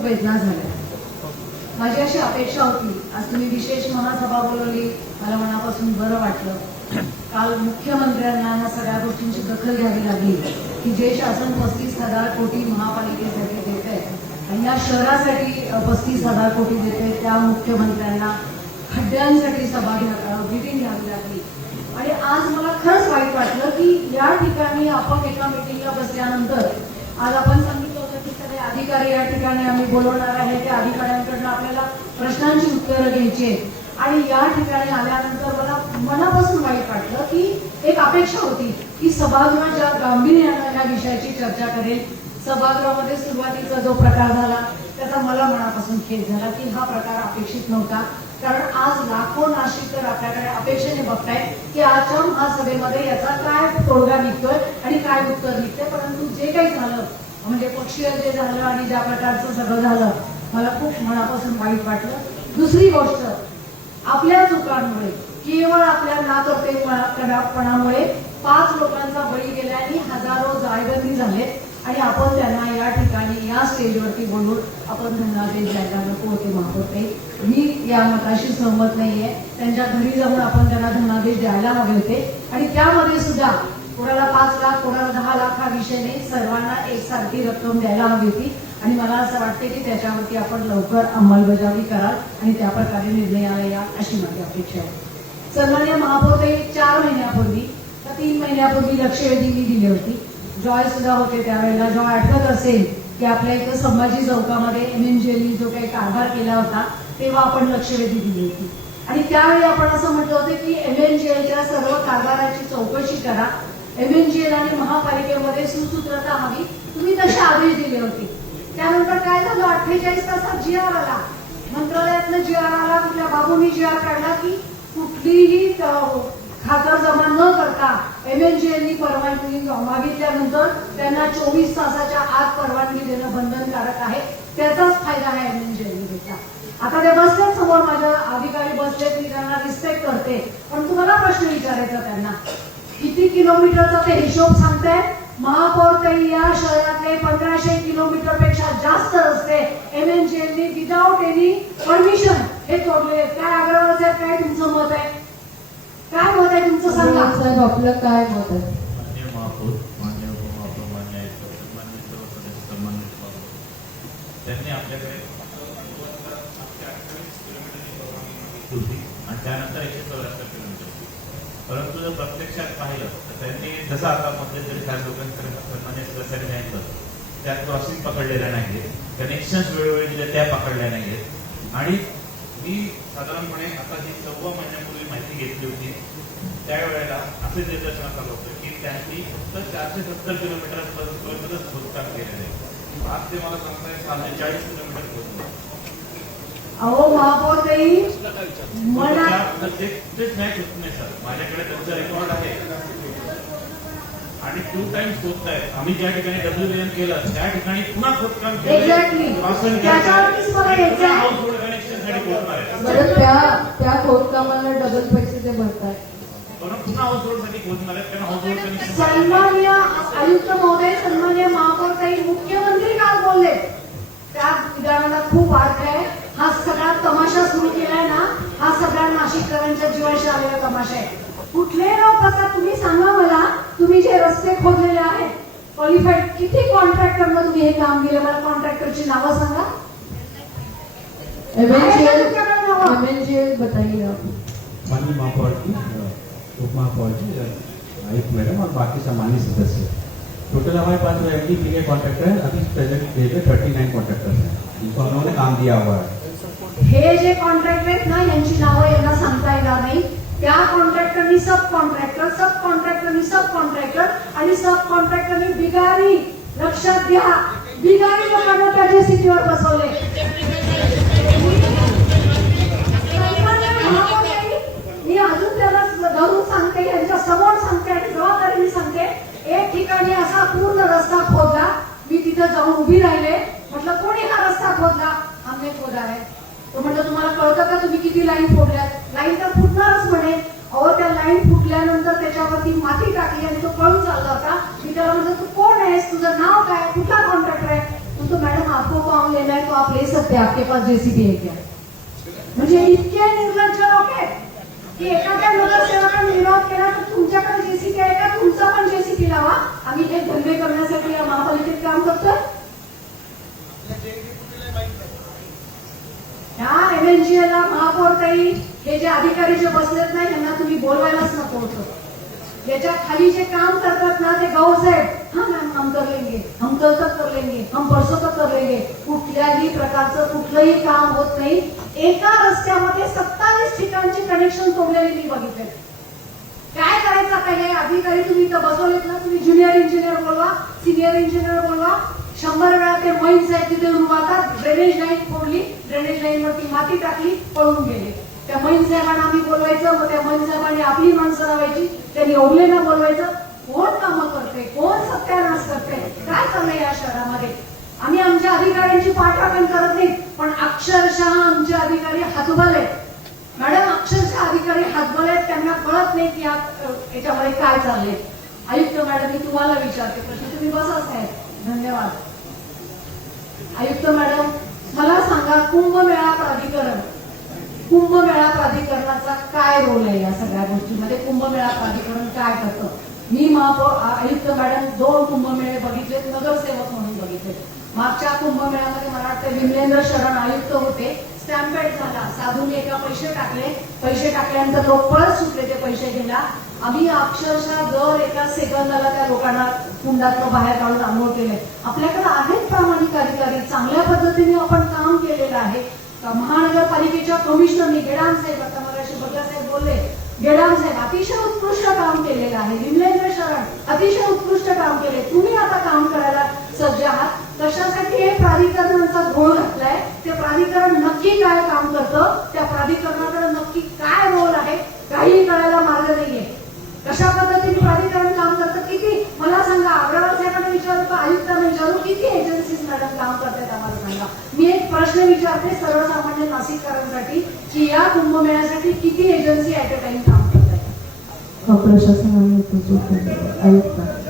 खूप वेदना झाल्या. माझी अशी अपेक्षा होती, आज तुम्ही विशेष महासभा बोलवली, मला मनापासून बरं वाटलं. काल मुख्यमंत्र्यांना ह्या सगळ्या गोष्टींची दखल घ्यावी लागली की जे शासन 35,000 कोटी महापालिकेसाठी देते आणि या शहरासाठी 35,000 कोटी देते, त्या मुख्यमंत्र्यांना खड्ड्यांसाठी मिटिंग घ्यावी लागली. आणि आज मला खरंच वाईट वाटलं की या ठिकाणी आपण एका मिटिंगला बसल्यानंतर आज आपण सांगितलं होतं की सगळे अधिकारी या ठिकाणी आम्ही बोलवणार आहे, त्या अधिकाऱ्यांकडनं आपल्याला प्रश्नांची उत्तरं घ्यायची. आणि या ठिकाणी आल्यानंतर मला मनापासून वाईट वाटलं की एक अपेक्षा होती की सभागृह ज्या गांभीर्यानं या विषयाची चर्चा करेल. सभागृहामध्ये सुरुवातीचा जो प्रकार झाला त्याचा मला मनापासून खेद झाला की हा प्रकार अपेक्षित नव्हता. कारण आज लाखो नाशिककर आपल्याकडे अपेक्षेने बघतायत की आजच्या महासभेमध्ये याचा काय तोडगा निघतोय आणि काय उत्तर निघतंय. परंतु जे काही झालं म्हणजे पक्षीय जे झालं आणि ज्या प्रकारचं सगळं झालं मला खूप मनापासून वाईट वाटलं. दुसरी गोष्ट, आपल्या चुकांमुळे केवळ आपल्या नाकर्तेपणामुळे 5 लोकांचा बळी गेला आणि हजारो जायबंदी झालेत आणि आपण त्यांना या ठिकाणी या स्टेजवरती बोलून आपण धन्यवाद द्यायला नको होते महापौर. मी या मताशी सहमत नाहीये. त्यांच्या घरी जाऊन आपण त्यांना धनादेश द्यायला हवे होते आणि त्यामध्ये सुद्धा कोणाला 5 लाख कोणाला 10 लाख हा विषय नाही, सर्वांना एकसारखी रक्कम द्यायला हवी होती. आणि मला असं वाटते की त्याच्यावरती आपण लवकर अंमलबजावणी कराल आणि त्या प्रकारे निर्णयाला या अशी माझी अपेक्षा आहे. सन्माननीय महापौर 4 महिन्यापूर्वी का 3 महिन्यापूर्वी लक्षवेधी मी दिली होती. जॉय सुद्धा होते त्यावेळेला. जॉय आठवत असेल की आपल्या इथं संभाजी चौकामध्ये MNGLनी जो काही कारभार केला होता तेव्हा आपण लक्षवेधी दिली होती आणि त्यावेळी आपण असं म्हटलं होतं की MNGLच्या सर्व कारभाराची चौकशी करा. MNGL आणि महापालिकेमध्ये सुसूत्रता हवी. तुम्ही तसे आदेश दिले होते. त्यानंतर काय झालं, 48 तासात GR आला, मंत्रालयातनं GR आला, कुठल्या बाबूंनी GR काढला की कुठलीही खातर जमा न करता MNGLनी परवानगी मागितल्यानंतर त्यांना 24 तासाच्या आत परवानगी देणं बंधनकारक आहे. त्याचाच फायदा आहे MNGLनी घेतला. आता ते बसलेत समोर, माझ्या अधिकारी बसलेत, मी त्यांना रिस्पेक्ट करते. पण तुम्हाला प्रश्न विचारायचा त्यांना, किती किलोमीटरचा ते हिशोब सांगताय? महापौर ताई, या शहरातले 1500 किलोमीटर पेक्षा जास्त रस्ते MNGLनी विदाउट एनी परमिशन हे तोडले. काय अग्रवाल साहेब, काय तुमचं मत आहे? काय मत आहे तुमचं सांगा साहेब, आपलं काय मत आहे? मान्य महापौर, मान्य उपमहापौर, मान्य आयुक्त, मान्य सर्व सदस्य, सन्मानित महापौर, त्यांनी आपल्याकडे 28 किलोमीटरची परवानगी मागितली होती आणि त्यानंतर 174 किलोमीटर. परंतु जर प्रत्यक्षात पाहिलं तर त्यांनी जसं आता मध्यंतरी काही लोकांकडे सन्मान्य सदस्यांनी सांगितलं त्यात क्रॉसिंग पकडलेल्या नाहीये, कनेक्शन्स वेळोवेळी दिल्या त्या पकडल्या नाहीयेत. आणि मी साधारणपणे आता जी 14 महिन्यापूर्वी माहिती घेतली होती त्यावेळेला असे निदर्शनास आलं होतं की त्यांनी फक्त 470 किलोमीटरपर्यंतच खोदकाम केलेलं आहे. आज ते मला सांगताय 440 किलोमीटर खोदलं. अहो महापौर ताई, मला तेच नाही होत नाही सर, माझ्याकडे त्यांचा रेकॉर्ड आहे आणि 2 टाइम्स खोदतायत. आम्ही ज्या ठिकाणी WBM केलं त्या ठिकाणी पुन्हा खोदकाम केलं. त्या खोदकामाला डबल पैसे ते भरतात. पुन्हा हाऊस रोडसाठी खोदणार आहेत, कारण हाऊस रोड कनेक्शन. सन्माननीय आयुक्त महोदय, सन्माननीय महापौर ताई, मुख्यमंत्री काल बोलले, त्या विधानाला खूप अर्थ आहे. हा सगळा तमाशा सुरू केलाय ना, हा सगळा नाशिककरांच्या जीवाशी आलेला तमाशा आहे. कुठले लोक असतात तुम्ही सांगा मला. तुम्ही जे रस्ते खोदलेले आहेत क्वालिफाईड, किती कॉन्ट्रॅक्टरला तुम्ही हे काम दिलं? मला कॉन्ट्रॅक्टरची नावं सांगा. MNGL बताइए आप. माननीय महापौर जी, उप महापौर जी, आयुक्त मैडम और बाकी सामान्य सदस्य, टोटल हमारे पास जो MDP के कॉन्ट्रैक्टर है अभी प्रेजेंट डेट में 39 कॉन्ट्रैक्टर्स हैं जिनको उन्होंने काम दिया हुआ है. हे जे कॉन्ट्रॅक्टर आहेत ना, यांची नावं यांना सांगता येणार नाही. त्या कॉन्ट्रॅक्टरनी सब कॉन्ट्रॅक्टर, सब कॉन्ट्रॅक्टरनी सब कॉन्ट्रॅक्टर आणि सब कॉन्ट्रॅक्टरनी बिगारी. लक्षात घ्या, बिगारी लोकांना त्याच्या सिटीवर बसवले. मी अजून त्याला धरून सांगते, यांच्या समोर सांगते आणि जबाबदारीने सांगते. एक ठिकाणी असा पूर्ण रस्ता खोदला, मी तिथं जाऊन उभी राहिले, म्हटलं कोणी हा रस्ता खोदला? आम्ही खोदा आहे. तो म्हटलं तुम्हाला कळतं का तुम्ही किती लाईन फोडल्यात? लाईन तर फुटणारच म्हणे. अहो, त्या लाईन फुटल्यानंतर त्याच्यावरती माती टाकली आणि तो पळून चालला होता. मी त्याला म्हटलं तू कोण आहेस, तुझं नाव काय, कुठला कॉन्ट्रॅक्टर आहे? तो मैडम आपको काम लेना है तो आप ले सकते हैं, आपके पास जेसीबी है क्या? म्हणजे इतके निर्लज्ज लोक आहेत की एखाद्या नगरसेवकाने विरोध केला तर तुमच्याकडे जेसीबी आहे का, तुमचा पण जेसीबी लावा, आम्ही हे धंदे करण्यासाठी या महापालिकेत काम करतोय. ह्या एमएनजीएला महापौरताई हे जे अधिकारी जे बसलेत नाही त्यांना तुम्ही बोलवायलाच नको होतं. याच्या खाली जे काम करतात ना ते गौरसाहेब, हा मॅम हम कर लेंगे, हम कल तक कर लेंगे, हम परसों तक कर लेंगे, कुठल्याही प्रकारचं कुठलंही काम होत नाही. एका रस्त्यामध्ये 27 ठिकाणचे कनेक्शन तोडलेले मी बघितले. काय करायचं आता हे अधिकारी तुम्ही इथं बसवलेत ना, तुम्ही ज्युनियर इंजिनियर बोलवा, सिनियर इंजिनियर बोलवा, 100 वेळा ते मोईन साहेब तिथे उभारतात. ड्रेनेज लाईन फोडली, ड्रेनेज लाईन वरती माती टाकली, पळून गेले. त्या मोईन साहेबांना आम्ही बोलवायचं, मग त्या मोईन साहेबांनी आपली माणसं लावायची, त्यांनी ओगलेना बोलवायचं. कोण कामं करते, कोण सत्यानाश करते, काय चाललंय या शहरामध्ये? आम्ही आमच्या अधिकाऱ्यांची पाठराखण करत नाही, पण अक्षरशः आमचे अधिकारी हातबाले. मॅडम अक्षरशः अधिकारी हातबाले, त्यांना कळत नाही की याच्यामध्ये काय चाललंय. आयुक्त मॅडम मी तुम्हाला विचारते प्रश्न, तुम्ही बसा साहेब. धन्यवाद. आयुक्त मॅडम मला सांगा, कुंभमेळा प्राधिकरण, कुंभमेळा प्राधिकरणाचा काय रोल आहे या सगळ्या गोष्टीमध्ये? कुंभमेळा प्राधिकरण काय करतं? मी महापौर आयुक्त मॅडम 2 कुंभमेळे बघितलेत, नगरसेवक म्हणून बघितले. मागच्या कुंभमेळ्यामध्ये मला वाटतं विमलेंद्र शरण आयुक्त होते, स्टॅम्पेड झाला, साधूने एका पैसे टाकले, पैसे टाकल्यानंतर लोक पळत सुटले ते पैसे घ्यायला. आम्ही अक्षरशः दर एका सेकंदाला त्या लोकांना कुंडातनं बाहेर काढून आंघोळ केले. आपल्याकडे आहेत प्रामाणिक अधिकारी, चांगल्या पद्धतीने आपण काम केलेलं आहे. महानगरपालिकेच्या कमिशनरनी गेडाम साहेब, आता मगाशी बगला साहेब बोलले, गेडाम साहेब अतिशय उत्कृष्ट काम केलेलं आहे. विमलेंद्र शरण अतिशय उत्कृष्ट काम केले. तुम्ही आता काम करायला सज्ज आहात. कशासाठी हे प्राधिकरणाचा घोळ घातलाय? ते प्राधिकरण नक्की काय काम करतं, त्या प्राधिकरणाकडे नक्की काय रोल आहे, काही कळायला मार्ग नाहीये. कशा पद्धतीने प्राधिकरण काम करतं, किती मला सांगा. अग्रवाल साहेबांना विचारू का आयुक्तांना विचारू, किती एजन्सीज मॅडम काम करतात आम्हाला सांगा. मी एक प्रश्न विचारते सर्वसामान्य नाशिककरांसाठी की या कुंभमेळ्यासाठी किती एजन्सी ऍट अ टाइम काम करतात? प्रशासन आयुक्त